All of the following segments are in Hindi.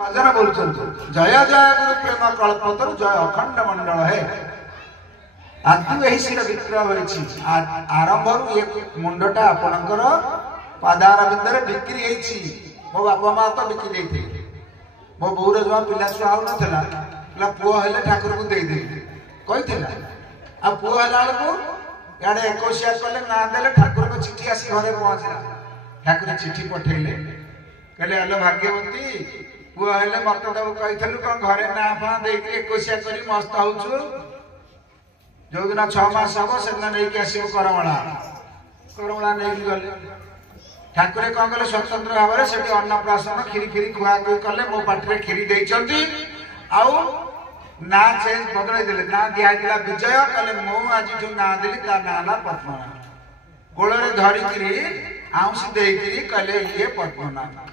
भजन बोलुछन जय जय गुरु प्रेम कल्पतरु जय अखंड मंडल है आदि यही सिर विक्रय होइछि आरंभ ये मुंडटा आपनकर पादार भितर बिक्री हेछि मो बापा मा तो बिक्री देथि मो बौर जवा पिला छुआ हो नथला ला पुओ हेले ठाकुर को देई दे कहिथिला आ पुओ हला को याडे 21 कले ना देले ठाकुर को चिट्ठी आसी घरे पहुंचला ठाकुर चिट्ठी पठेले कहले हलो भाग्यवती पुओ हेले मत दब कहिथलु कोन घरे ना फा देके 21 करी मस्त होछु जो दिन 6 मास हबो सेना नै के आसीबो करमला नै गले ठाकुर कोन गले स्वतंत्र भाव से अन्नप्राशन खीरी खीरी खुआ कले मो पाटरे खीरी देइचंती आउ ना चेंज बदलै देले ना दिया दिला विजय कले मो आज जो ना देली ता नाला पद्मनाभ कोळरे धरि करी आउस देई करी कले ये पद्मनाभ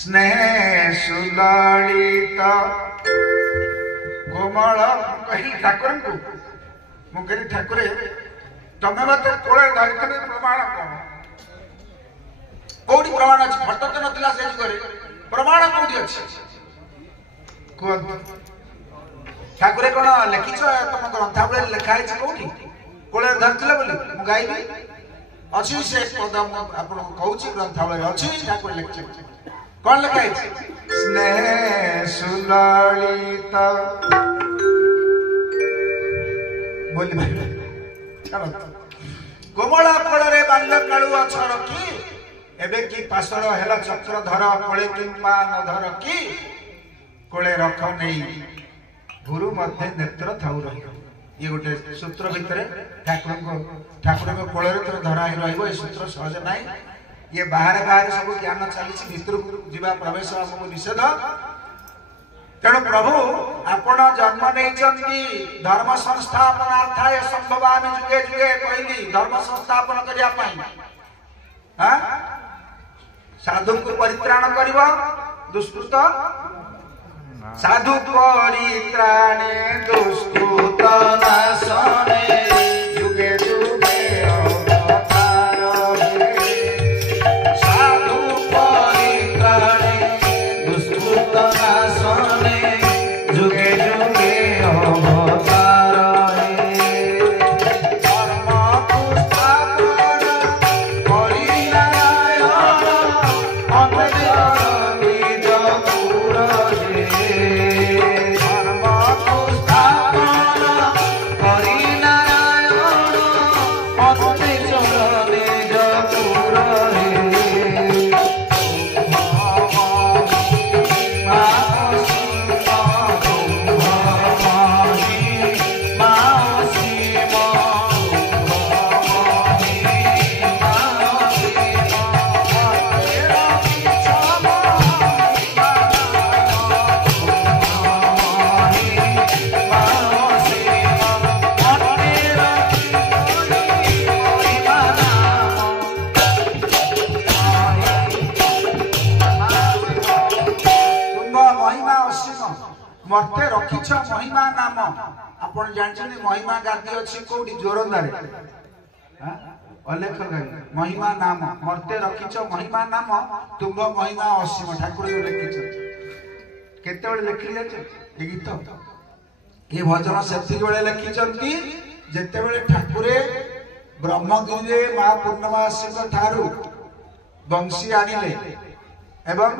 स्नेह सुललित कोमल कही ठाकुर को मु कही ठाकुर तमे मत कोळे धरि करी प्रमाण कोडी प्रमाण अछि फटो त नथिला से करे प्रमाण कोडी अछि कोन ठाकुर कोन लिखिछ तम ग्रंथावली लिखाइ छ कोडी कोळे धरतिला बोली मु गाइबी अछि से पदम आपन कहूची ग्रंथावली अछि ठाकुर लिखिछ कौन लिखाइ स्नेह सुललित बोली भाई चलो कोमला फଳରେ बाल्य काळु अछर की एबे की पासर हेला चक्रधर कोळे किंपा नधर की कोळे रख नै गुरु मध्ये नेत्र थाउ रही ये गोटे सूत्र भितरे ठाकुर को कोळे तर धरा ही रहइबो ए सूत्र सहज नाही ये बाहर बाहर सब ज्ञान चली भितर जीवा प्रवेश हमको निषेध तेणु प्रभु आपण जन्म नहीं धर्म संस्थापनार्थाय संभव आम जुगे जुगे कहली धर्म संस्थापन करने साधु को परित्राण कर दुष्कृत साधु परित्राणे दुष्कृत नाशने जुगे जुगे मते रखिछ महिमा नाम आपण जानछन महिमा गादी अछि कोडी जोरंदा रे अलेख गादी महिमा नाम मते रखिछ महिमा नाम तुम महिमा असीम ठाकुर लिखिछ केते बेले लिखि जाछ ए गीत ए भजन सेति बेले लिखिछंती जेते बेले ठाकुरे ब्रह्मगिरि रे मा पूर्णमासी ठारू वंशी आनिले एवं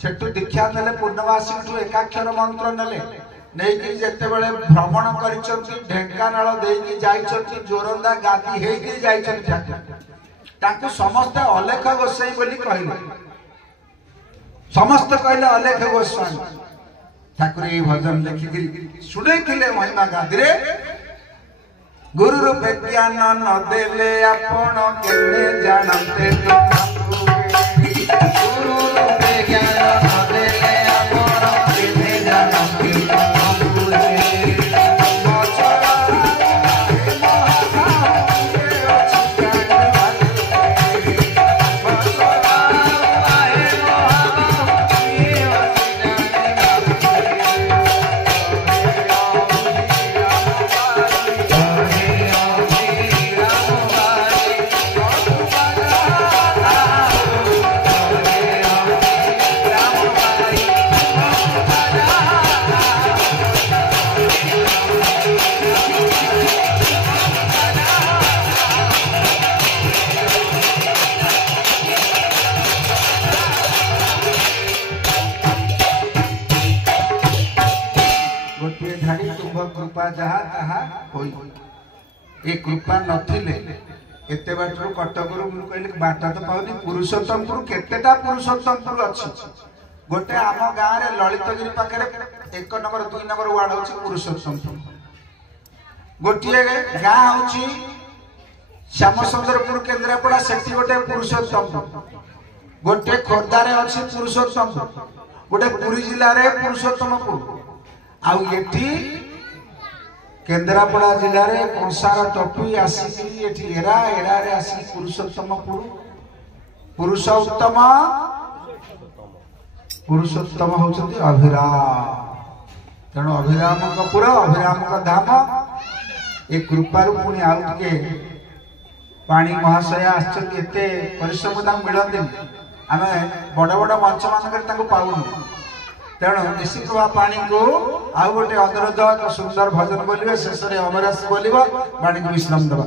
सेठु दीक्षा नेले पूर्णवासी एकाक्षर मंत्र नेले नहीं जिते बड़े भ्रमण करिसंती ढेंकानाल देकी जाइसंती जोरंदा गादी हेकी जाइसंती ताकू समस्त अलेख गोसाई बोली कहले समस्त कहले अलेख गोस्वामी ठाकुर ए भजन लिखि सुनैथिले महिमा गादी रे गुरु रूपे ज्ञान न देले आपण केने जानते गुरु रूपे ज्ञान न देले आपण केने जानते कृपा जहा ताहा होई ए कृपा नथिले एते बाटरू कटकरू मु कहले बाट तो पाउनी पुरुषोत्तमपुर केतेटा पुरुषोत्तमपुर अछि गोटे आम गाँव रे ललितगिरी पाखरे 1 नंबर 2 नंबर वार्ड होछि पुरुषोत्तमपुर गोटे गाँ होछि श्यामसुंदरपुर केन्द्रापड़ा सेठी गोटे पुरुषोत्तमपुर गोटे खोर्धारे अछि पुरुषोत्तमपुर गोटे पुरी जिल्ला रे पुरुषोत्तमपुर आउ एठी केन्द्रापड़ा जिल्ला रे कंसार टपी आसी एठी एरा एरा रे आसी पुरुषोत्तमपुर पुरुषोत्तम होचंती अभिराम तेणु अभिराम का पुरा अभिराम का धाम ए कृपारु पुणी आउ टिके पानी महाशय आछंती एते परिश्रम तांग मिलंदी आमे बड़ बड़ मंच मानकर तांको पाउनु तेणु निश्चित भाव पानी को आउ गोटे अनुरोध सुंदर भजन बोलिए शेष में अमरास बोलिब पानी को विश्राम दबा।